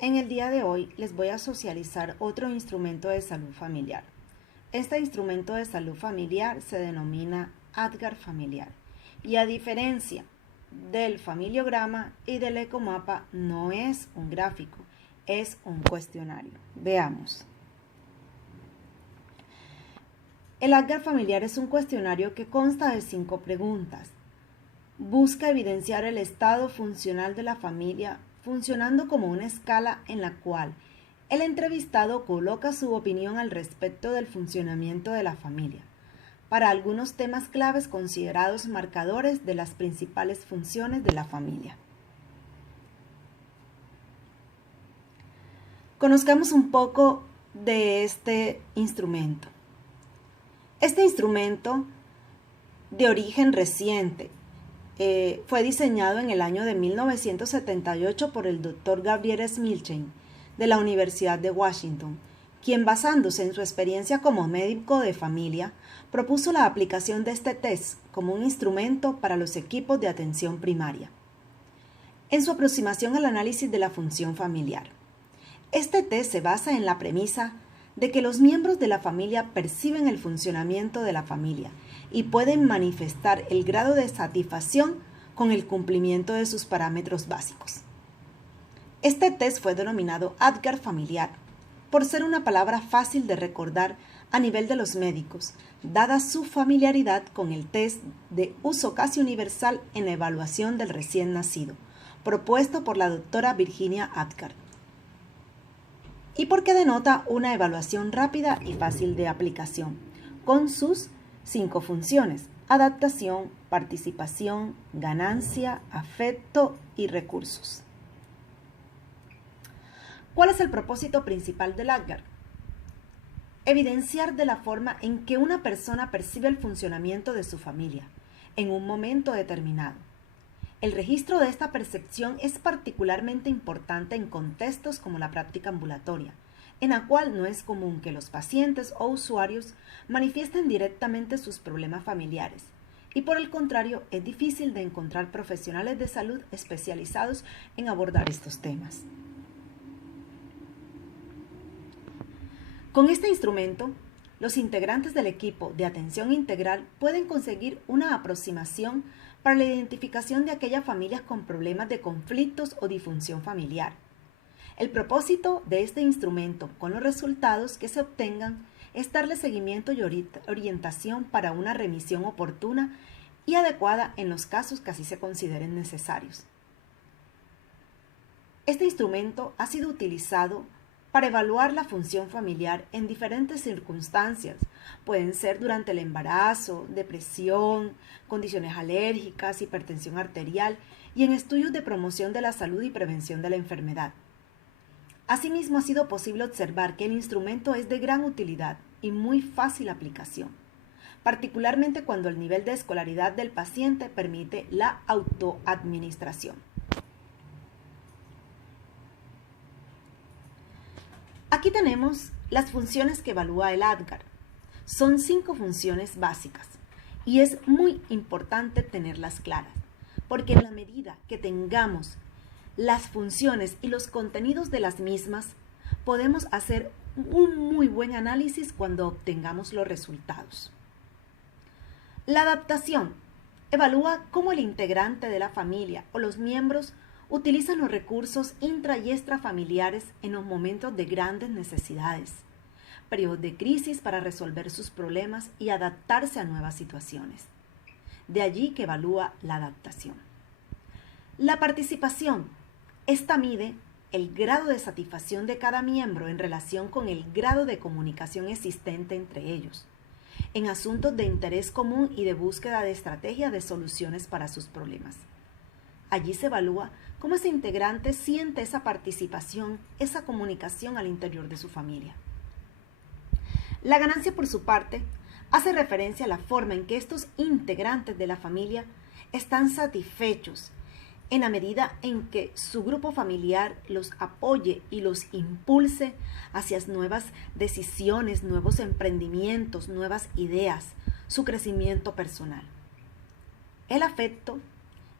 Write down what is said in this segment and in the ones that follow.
En el día de hoy les voy a socializar otro instrumento de salud familiar. Este instrumento de salud familiar se denomina ADGAR familiar y a diferencia del familiograma y del ecomapa no es un gráfico, es un cuestionario. Veamos. El ADGAR familiar es un cuestionario que consta de 5 preguntas. Busca evidenciar el estado funcional de la familia funcionando como una escala en la cual el entrevistado coloca su opinión al respecto del funcionamiento de la familia para algunos temas claves considerados marcadores de las principales funciones de la familia. Conozcamos un poco de este instrumento. Este instrumento de origen reciente fue diseñado en el año de 1978 por el Dr. Gabriel Smilchen de la Universidad de Washington, quien basándose en su experiencia como médico de familia, propuso la aplicación de este test como un instrumento para los equipos de atención primaria, en su aproximación al análisis de la función familiar. Este test se basa en la premisa de que los miembros de la familia perciben el funcionamiento de la familia y pueden manifestar el grado de satisfacción con el cumplimiento de sus parámetros básicos. Este test fue denominado ADGAR familiar por ser una palabra fácil de recordar a nivel de los médicos, dada su familiaridad con el test de uso casi universal en la evaluación del recién nacido, propuesto por la doctora Virginia Adkar, y porque denota una evaluación rápida y fácil de aplicación, con sus 5 funciones: adaptación, participación, ganancia, afecto y recursos. ¿Cuál es el propósito principal del ADGAR? Evidenciar de la forma en que una persona percibe el funcionamiento de su familia en un momento determinado. El registro de esta percepción es particularmente importante en contextos como la práctica ambulatoria, en la cual no es común que los pacientes o usuarios manifiesten directamente sus problemas familiares, y por el contrario es difícil de encontrar profesionales de salud especializados en abordar estos temas. Con este instrumento, los integrantes del equipo de atención integral pueden conseguir una aproximación para la identificación de aquellas familias con problemas de conflictos o disfunción familiar. El propósito de este instrumento con los resultados que se obtengan es darle seguimiento y orientación para una remisión oportuna y adecuada en los casos que así se consideren necesarios. Este instrumento ha sido utilizado para evaluar la función familiar en diferentes circunstancias. Pueden ser durante el embarazo, depresión, condiciones alérgicas, hipertensión arterial y en estudios de promoción de la salud y prevención de la enfermedad. Asimismo, ha sido posible observar que el instrumento es de gran utilidad y muy fácil aplicación, particularmente cuando el nivel de escolaridad del paciente permite la autoadministración. Aquí tenemos las funciones que evalúa el ADGAR. Son 5 funciones básicas y es muy importante tenerlas claras, porque en la medida que tengamos las funciones y los contenidos de las mismas, podemos hacer un muy buen análisis cuando obtengamos los resultados. La adaptación evalúa cómo el integrante de la familia o los miembros utilizan los recursos intra y extrafamiliares en los momentos de grandes necesidades, periodos de crisis para resolver sus problemas y adaptarse a nuevas situaciones. De allí que evalúa la adaptación. La participación. Esta mide el grado de satisfacción de cada miembro en relación con el grado de comunicación existente entre ellos, en asuntos de interés común y de búsqueda de estrategias de soluciones para sus problemas. Allí se evalúa cómo ese integrante siente esa participación, esa comunicación al interior de su familia. La ganancia, por su parte, hace referencia a la forma en que estos integrantes de la familia están satisfechos en la medida en que su grupo familiar los apoye y los impulse hacia nuevas decisiones, nuevos emprendimientos, nuevas ideas, su crecimiento personal. El afecto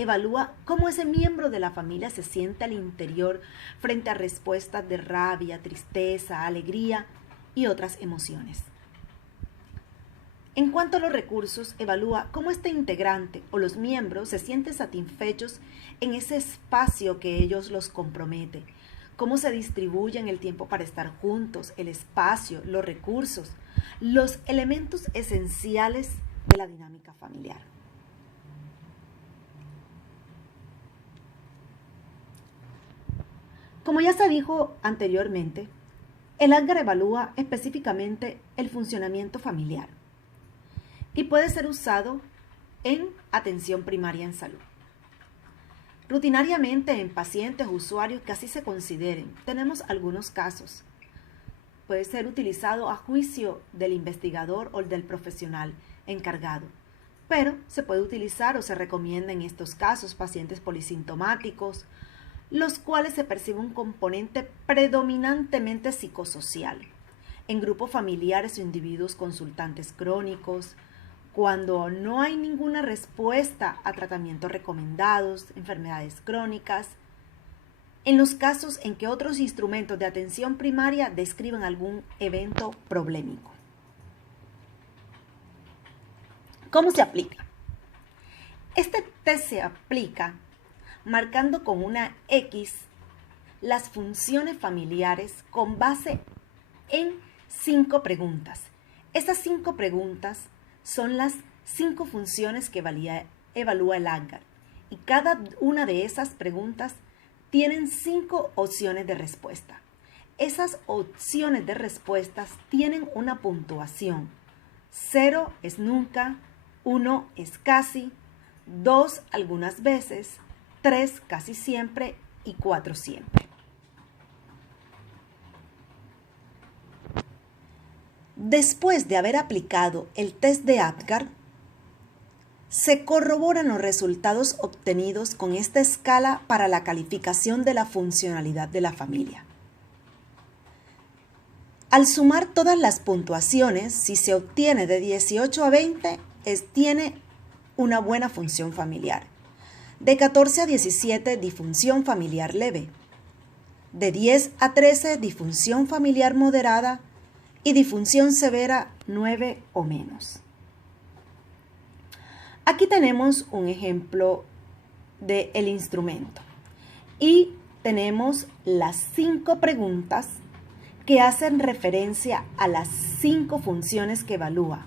evalúa cómo ese miembro de la familia se siente al interior frente a respuestas de rabia, tristeza, alegría y otras emociones. En cuanto a los recursos, evalúa cómo este integrante o los miembros se sienten satisfechos en ese espacio que ellos los compromete, cómo se distribuyen el tiempo para estar juntos, el espacio, los recursos, los elementos esenciales de la dinámica familiar. Como ya se dijo anteriormente, el ADGAR evalúa específicamente el funcionamiento familiar y puede ser usado en atención primaria en salud. Rutinariamente en pacientes o usuarios que así se consideren, tenemos algunos casos. Puede ser utilizado a juicio del investigador o del profesional encargado, pero se puede utilizar o se recomienda en estos casos pacientes polisintomáticos, los cuales se percibe un componente predominantemente psicosocial, en grupos familiares o individuos consultantes crónicos, cuando no hay ninguna respuesta a tratamientos recomendados, enfermedades crónicas, en los casos en que otros instrumentos de atención primaria describen algún evento problemático. ¿Cómo se aplica? Este test se aplica marcando con una X las funciones familiares con base en 5 preguntas. Estas 5 preguntas son las 5 funciones que evalúa el ADGAR y cada una de esas preguntas tienen 5 opciones de respuesta. Esas opciones de respuestas tienen una puntuación. 0 es nunca, 1 es casi, 2 algunas veces, 3 casi siempre y 4 siempre. Después de haber aplicado el test de ADGAR, se corroboran los resultados obtenidos con esta escala para la calificación de la funcionalidad de la familia. Al sumar todas las puntuaciones, si se obtiene de 18 a 20, tiene una buena función familiar. De 14 a 17, disfunción familiar leve. De 10 a 13, disfunción familiar moderada. Y disfunción severa 9 o menos. Aquí tenemos un ejemplo del instrumento. Y tenemos las 5 preguntas que hacen referencia a las 5 funciones que evalúa: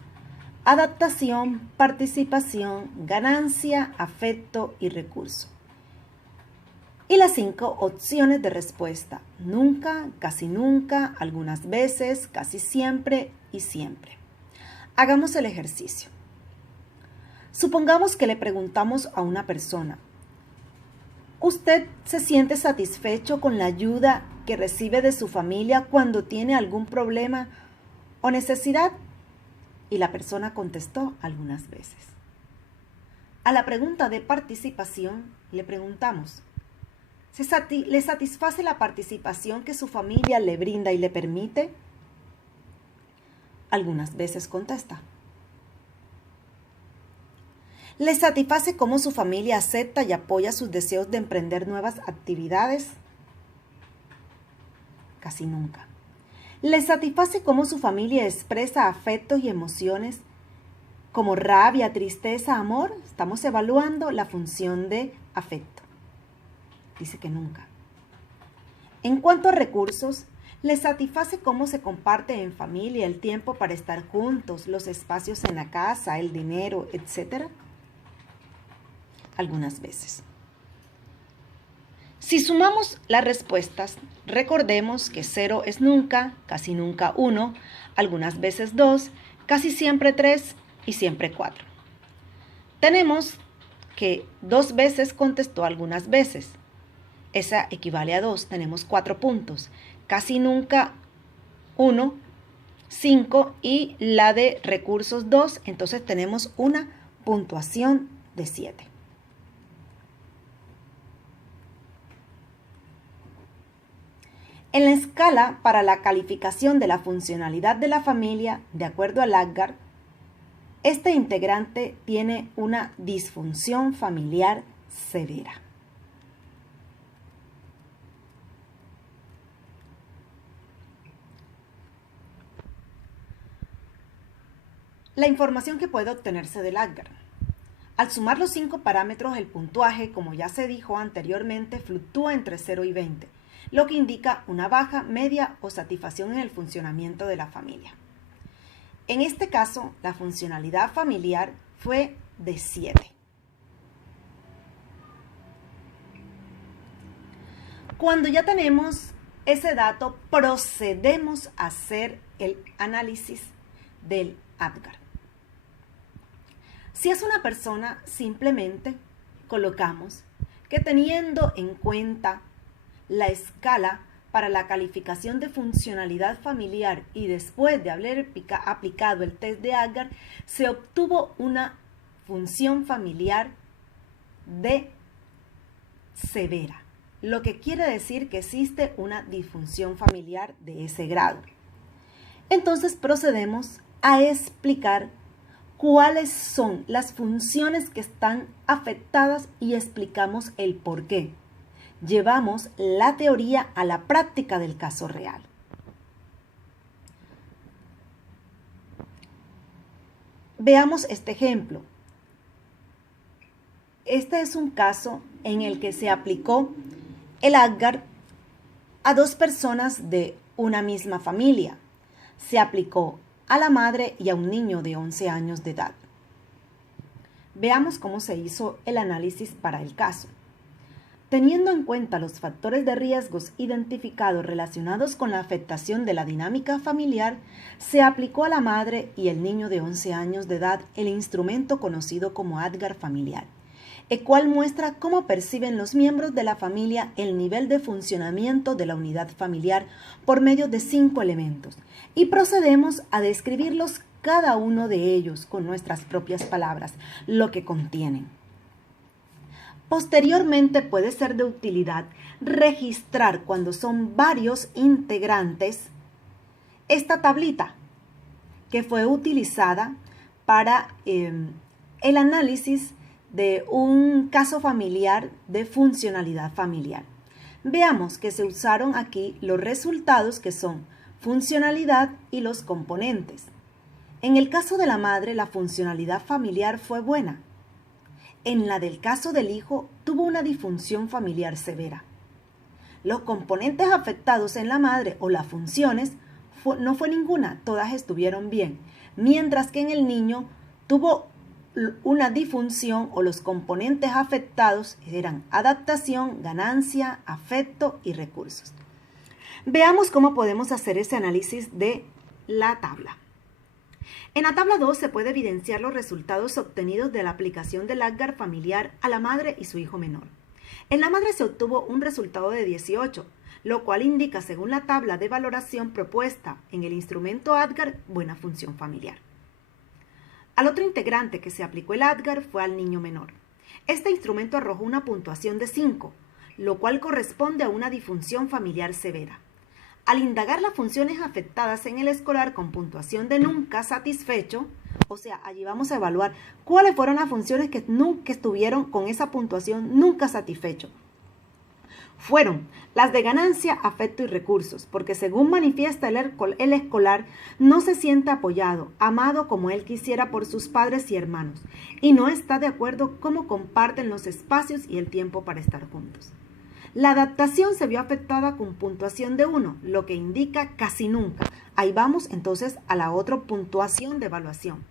adaptación, participación, ganancia, afecto y recurso. Y las 5 opciones de respuesta: nunca, casi nunca, algunas veces, casi siempre y siempre. Hagamos el ejercicio. Supongamos que le preguntamos a una persona: ¿usted se siente satisfecho con la ayuda que recibe de su familia cuando tiene algún problema o necesidad? Y la persona contestó algunas veces. A la pregunta de participación le preguntamos: ¿le satisface la participación que su familia le brinda y le permite? Algunas veces contesta. ¿Le satisface cómo su familia acepta y apoya sus deseos de emprender nuevas actividades? Casi nunca. ¿Le satisface cómo su familia expresa afectos y emociones como rabia, tristeza, amor? Estamos evaluando la función de afecto. Dice que nunca. En cuanto a recursos, ¿le satisface cómo se comparte en familia el tiempo para estar juntos, los espacios en la casa, el dinero, etcétera? Algunas veces. Si sumamos las respuestas, recordemos que 0 es nunca, casi nunca 1, algunas veces 2, casi siempre 3 y siempre 4. Tenemos que 2 veces contestó algunas veces. Esa equivale a 2, tenemos 4 puntos. Casi nunca 1, 5 y la de recursos 2, entonces tenemos una puntuación de 7. En la escala para la calificación de la funcionalidad de la familia, de acuerdo al ADGAR, este integrante tiene una disfunción familiar severa. La información que puede obtenerse del ADGAR. Al sumar los 5 parámetros, el puntuaje, como ya se dijo anteriormente, fluctúa entre 0 y 20, lo que indica una baja, media o satisfacción en el funcionamiento de la familia. En este caso, la funcionalidad familiar fue de 7. Cuando ya tenemos ese dato, procedemos a hacer el análisis del ADGAR. Si es una persona, simplemente colocamos que teniendo en cuenta la escala para la calificación de funcionalidad familiar y después de haber aplicado el test de ADGAR, se obtuvo una función familiar de severa, lo que quiere decir que existe una disfunción familiar de ese grado. Entonces procedemos a explicar cuáles son las funciones que están afectadas y explicamos el por qué. Llevamos la teoría a la práctica del caso real. Veamos este ejemplo. Este es un caso en el que se aplicó el ADGAR a 2 personas de una misma familia. Se aplicó a la madre y a un niño de 11 años de edad. Veamos cómo se hizo el análisis para el caso. Teniendo en cuenta los factores de riesgos identificados relacionados con la afectación de la dinámica familiar, se aplicó a la madre y el niño de 11 años de edad el instrumento conocido como ADGAR familiar, el cual muestra cómo perciben los miembros de la familia el nivel de funcionamiento de la unidad familiar por medio de 5 elementos, y procedemos a describirlos cada uno de ellos con nuestras propias palabras, lo que contienen. Posteriormente puede ser de utilidad registrar cuando son varios integrantes esta tablita que fue utilizada para el análisis de un caso familiar de funcionalidad familiar. Veamos que se usaron aquí los resultados que son funcionalidad y los componentes. En el caso de la madre, la funcionalidad familiar fue buena. En la del caso del hijo, tuvo una disfunción familiar severa. Los componentes afectados en la madre o las funciones no fue ninguna, todas estuvieron bien, mientras que en el niño tuvo una disfunción o los componentes afectados eran adaptación, ganancia, afecto y recursos. Veamos cómo podemos hacer ese análisis de la tabla. En la tabla 2 se puede evidenciar los resultados obtenidos de la aplicación del ADGAR familiar a la madre y su hijo menor. En la madre se obtuvo un resultado de 18, lo cual indica, según la tabla de valoración propuesta en el instrumento ADGAR, buena función familiar. Al otro integrante que se aplicó el ADGAR fue al niño menor. Este instrumento arrojó una puntuación de 5, lo cual corresponde a una disfunción familiar severa. Al indagar las funciones afectadas en el escolar con puntuación de nunca satisfecho, o sea, allí vamos a evaluar cuáles fueron las funciones que nunca estuvieron con esa puntuación nunca satisfecho. Fueron las de ganancia, afecto y recursos, porque según manifiesta el escolar, no se siente apoyado, amado como él quisiera por sus padres y hermanos, y no está de acuerdo cómo comparten los espacios y el tiempo para estar juntos. La adaptación se vio afectada con puntuación de 1, lo que indica casi nunca. Ahí vamos entonces a la otra puntuación de evaluación.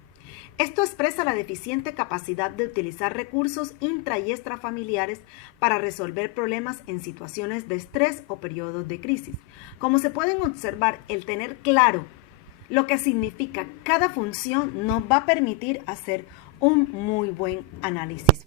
Esto expresa la deficiente capacidad de utilizar recursos intra y extrafamiliares para resolver problemas en situaciones de estrés o periodos de crisis. Como se pueden observar, el tener claro lo que significa cada función nos va a permitir hacer un muy buen análisis.